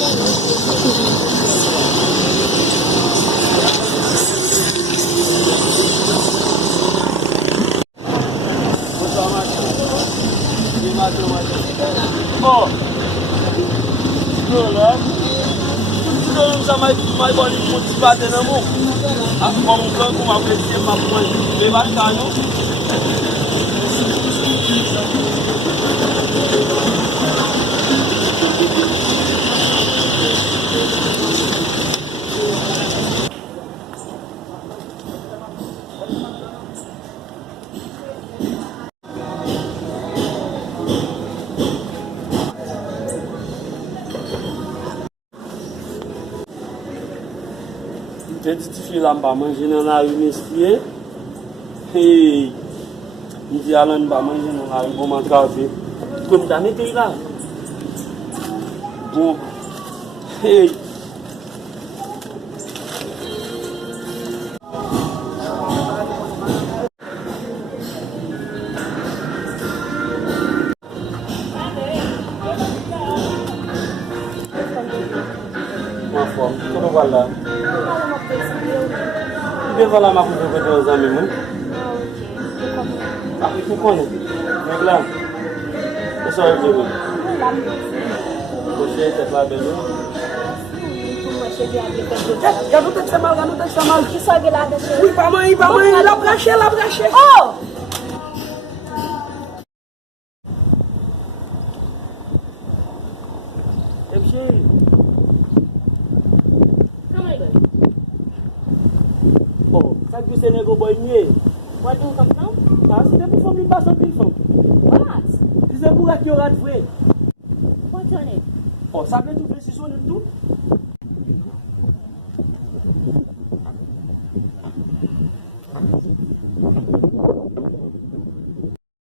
Oh, girl, girl sa may body mo spate na mo. Ako mo lang kung mapwede pa mo. May basta no? Petit fille là bas manger dans la rue misye. Hey, il dit allons bas manger dans la rue pour m'attraper. Comme t'as mis là. Bon. Hey. Ma foi, comment voilà? Devo lá mais com os amigos, ah, ok. Tu connais? Mais là, c'est ça le jeu. Você é lá bem. Garota de Samal, garota de Samal. Que só gelada. Oui, pas mãe, lá braché. Oh! É cheio. Come on, Oh, ça que c'est négo boigné. what do you come now? Ah, c'était pour famille pas sans pile femme. What? C'est pour qui aura de vrai. What's your name? Oh, ça vient tout précision de tout.